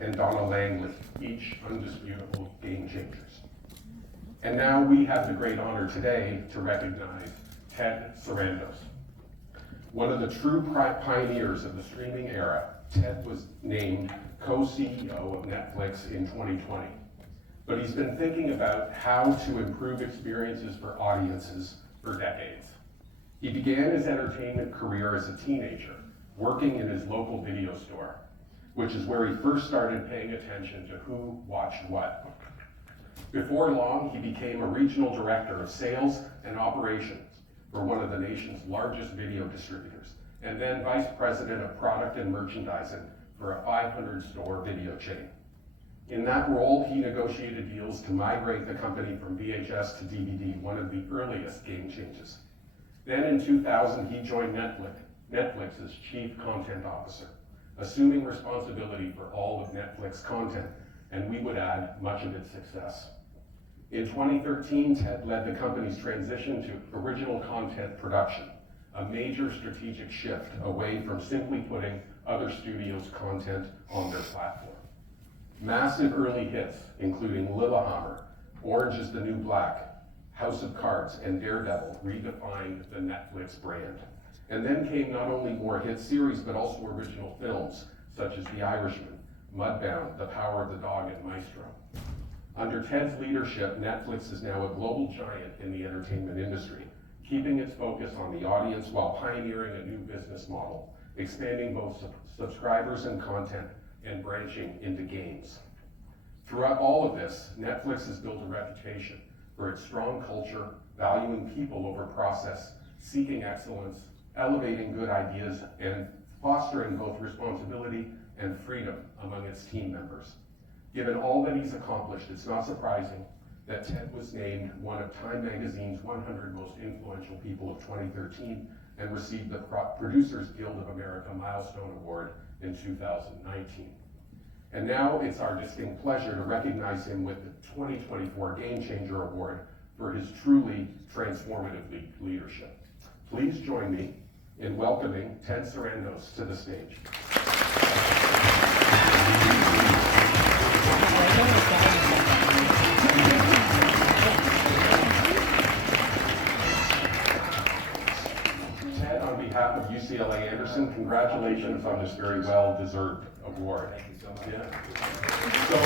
and Donna Langley, each undisputable game changers. And now we have the great honor today to recognize Ted Sarandos. One of the true pioneers of the streaming era, Ted was named co-CEO of Netflix in 2020. But he's been thinking about how to improve experiences for audiences for decades. He began his entertainment career as a teenager, working in his local video store, which is where he first started paying attention to who watched what. Before long, he became a regional director of sales and operations for one of the nation's largest video distributors, and then vice president of product and merchandising for a 500-store video chain. In that role, he negotiated deals to migrate the company from VHS to DVD, one of the earliest game changes. Then in 2000, he joined Netflix as chief content officer, assuming responsibility for all of Netflix content, and we would add much of its success. In 2013, Ted led the company's transition to original content production, a major strategic shift away from simply putting other studios' content on their platform. Massive early hits, including Lillehammer, Orange is the New Black, House of Cards, and Daredevil redefined the Netflix brand. And then came not only more hit series, but also original films, such as The Irishman, Mudbound, The Power of the Dog, and Maestro. Under Ted's leadership, Netflix is now a global giant in the entertainment industry, keeping its focus on the audience while pioneering a new business model, expanding both subscribers and content, and branching into games. Throughout all of this, Netflix has built a reputation for its strong culture, valuing people over process, seeking excellence, elevating good ideas, and fostering both responsibility and freedom among its team members. Given all that he's accomplished, it's not surprising that Ted was named one of Time Magazine's 100 Most Influential People of 2013 and received the Producers Guild of America Milestone Award in 2019. And now it's our distinct pleasure to recognize him with the 2024 Game Changer Award for his truly transformative leadership. Please join me in welcoming Ted Sarandos to the stage. Ted, on behalf of UCLA Anderson, congratulations on this very well-deserved award. Thank you so much. Yeah. So,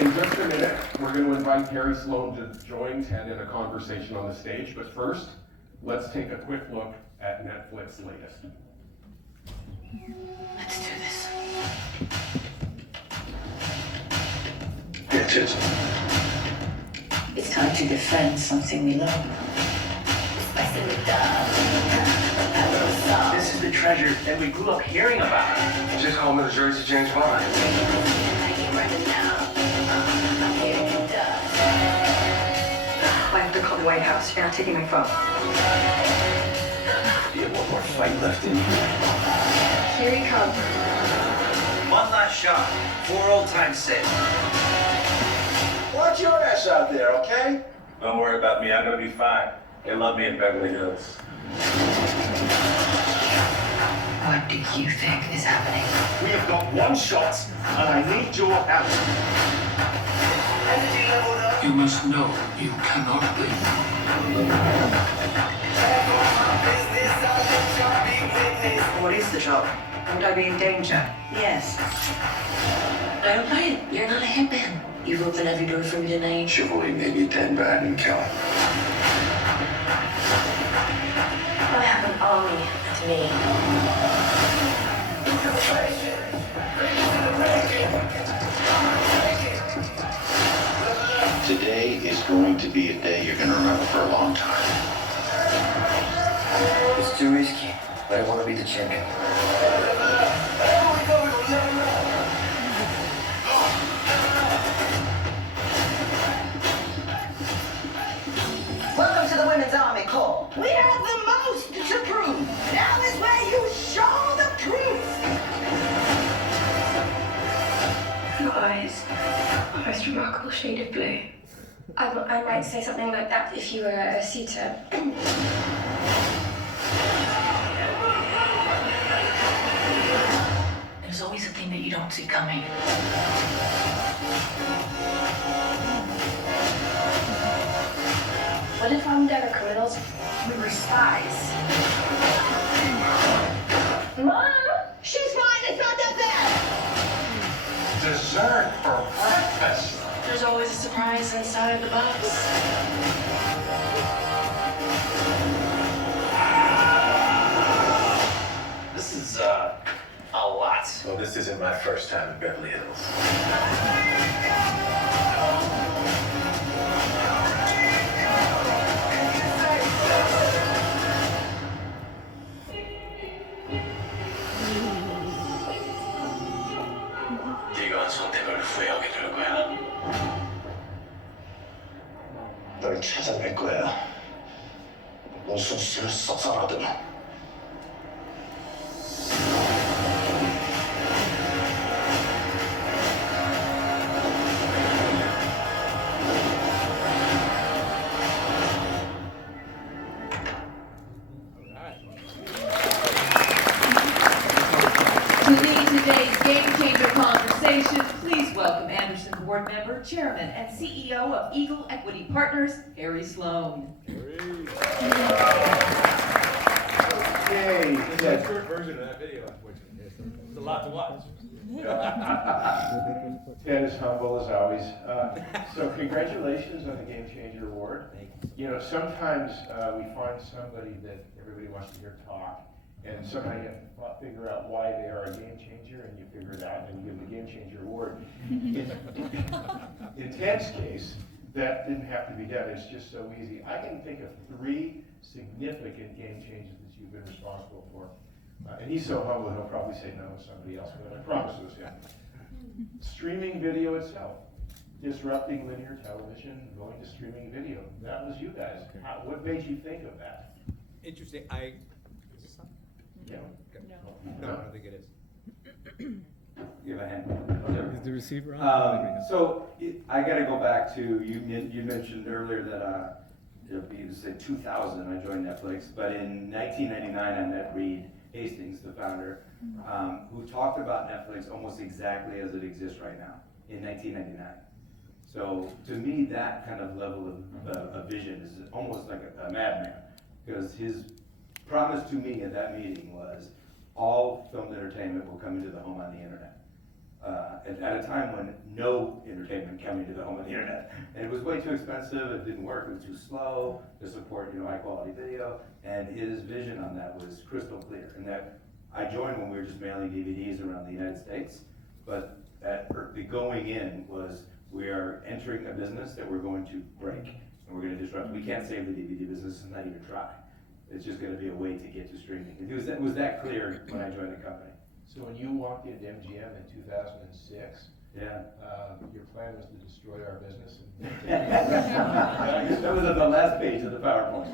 in just a minute, we're going to invite Harry Sloan to join Ted in a conversation on the stage, but first, let's take a quick look at Netflix's latest. Let's do this. Bitches. It's time to defend something we love. This is the treasure that we grew up hearing about. Just call me the Jersey James Bond. I have to call the White House. You're not taking my phone. You have one more fight left in you. Here he comes. One last shot for old time's sake. Watch your ass out there, okay? Don't worry about me, I'm gonna be fine. They love me in Beverly Hills. What do you think is happening? We have got one shot, and I need your help. Energy leveled up. You must know you cannot win. What is the job? Would I be in danger? Yes. I don't buy it. You're not a hitman. You've opened every door for me tonight. Chivalry may be dead, but I didn't kill him. I have an army to me. Today is going to be a day you're going to remember for a long time. It's too risky, but I want to be the champion. Welcome to the Women's Army Corps. We have the most to prove. Now is where you show the proof. Your eyes, a most remarkable shade of blue. I might say something like that if you were a suitor. There's always a thing anything that you don't see coming. What if I'm dead or criminals? We were spies. Mom! She's fine, it's not that bad! Dessert for breakfast. There's always a surprise inside the box. This is, a lot. Well, this isn't my first time in Beverly Hills. 네가 손 대걸 후회하게 될 거야. 널 찾아낼 거야. 무슨 수를 써서라든. To lead today's Game Changer conversation, please welcome Anderson Board Member, Chairman, and CEO of Eagle Equity Partners, Harry Sloan. Okay. This is a short version of that video, unfortunately. It's a lot to watch. Ted is humble as always. So congratulations on the Game Changer Award. You know, sometimes we find somebody that everybody wants to hear talk, and somehow you have to figure out why they are a game changer, and you figure it out, and you give them the Game Changer Award. In Ted's case, that didn't have to be done. It's just so easy. I can think of 3 significant game changes that you've been responsible for. And he's so humble, he'll probably say no to somebody else, but I promise it was him. Streaming video itself, disrupting linear television, going to streaming video. That was you guys. What made you think of that? Interesting, is this on? Yeah. No, I don't think it is. You have a hand. Is the receiver on? I got to go back to you mentioned earlier that it'll be say 2000 I joined Netflix, but in 1999 I met Reed Hastings, the founder, who talked about Netflix almost exactly as it exists right now in 1999. So to me, that kind of level of vision is almost like a madman, because his promise to me at that meeting was all filmed entertainment will come into the home on the internet. At a time when no entertainment came into the home on the internet. And it was way too expensive, it didn't work, it was too slow to support high quality video. And his vision on that was crystal clear. And that I joined when we were just mailing DVDs around the United States. But the going in was, we are entering a business that we're going to break. And we're going to disrupt. We can't save the DVD business, and not even try. It's just going to be a way to get to streaming. It was that clear when I joined the company. So when you walked into MGM in 2006, your plan was to destroy our business? That was on the last page of the PowerPoint.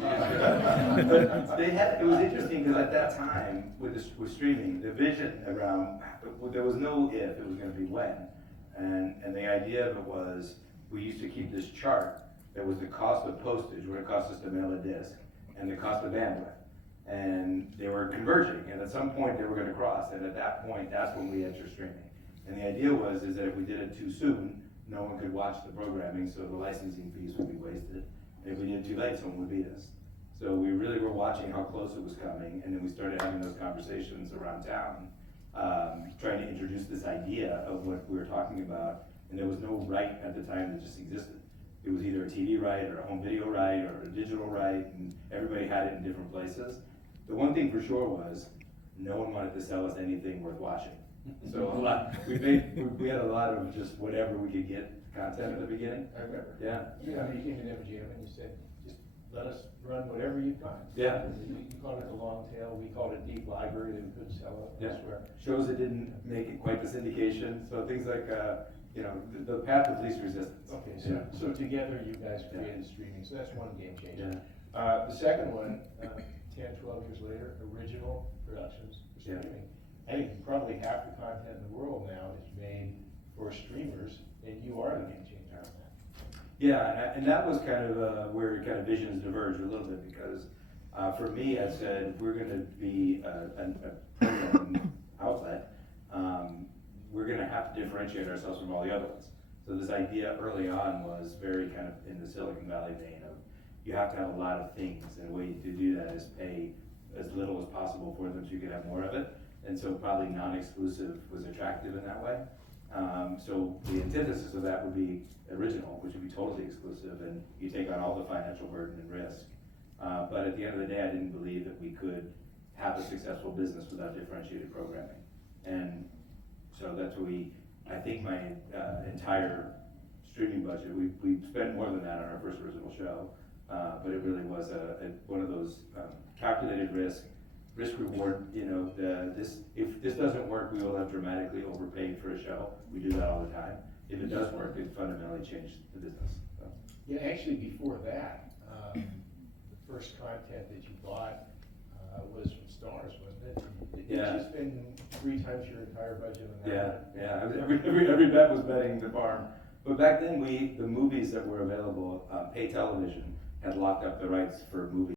But it was interesting because at that time, with streaming, the vision around, there was no if, it was going to be when. And the idea of it was, we used to keep this chart that was the cost of postage, what it cost us to mail a disc, and the cost of bandwidth. And they were converging, and at some point they were going to cross, and at that point, that's when we entered streaming. And the idea was that if we did it too soon, no one could watch the programming, so the licensing fees would be wasted. And if we did it too late, someone would beat us. So we really were watching how close it was coming, and then we started having those conversations around town, trying to introduce this idea of what we were talking about, and there was no right at the time that just existed. It was either a TV right, or a home video right, or a digital right, and everybody had it in different places. The one thing for sure was, no one wanted to sell us anything worth watching. So we had a lot of just whatever we could get content at the beginning. I remember. Yeah. You came to MGM and you said, just let us run whatever you find. Yeah. You called it the long tail, we called it deep library, that we couldn't sell it elsewhere. Shows that didn't make it quite the syndication, so things like, the path of least resistance. Okay, so together you guys created streaming, so that's one game changer. Yeah. The second one, 10, 12 years later, original productions for streaming. I think probably half the content in the world now is made for streamers, and you are the game changer on that. Yeah, and that was kind of where kind of visions diverged a little bit, because for me, I said, if we're going to be a program outlet, have to differentiate ourselves from all the other ones. So this idea early on was very kind of in the Silicon Valley vein of, you have to have a lot of things, and the way to do that is pay as little as possible for them so you can have more of it. And so probably non-exclusive was attractive in that way. So the antithesis of that would be original, which would be totally exclusive, and you take on all the financial burden and risk. But at the end of the day, I didn't believe that we could have a successful business without differentiated programming. And so that's what I think my entire streaming budget, we spent more than that on our first original show, but it really was one of those calculated risk reward, if this doesn't work, we will have dramatically overpaid for a show. We do that all the time. If it does work, it fundamentally changed the business. So. Yeah, actually before that, the first content that you bought was from Stars, wasn't it? Did you spend 3 times your entire budget on that? Yeah. Every bet was betting the farm. But back then, the movies that were available, pay television, had locked up the rights for movies.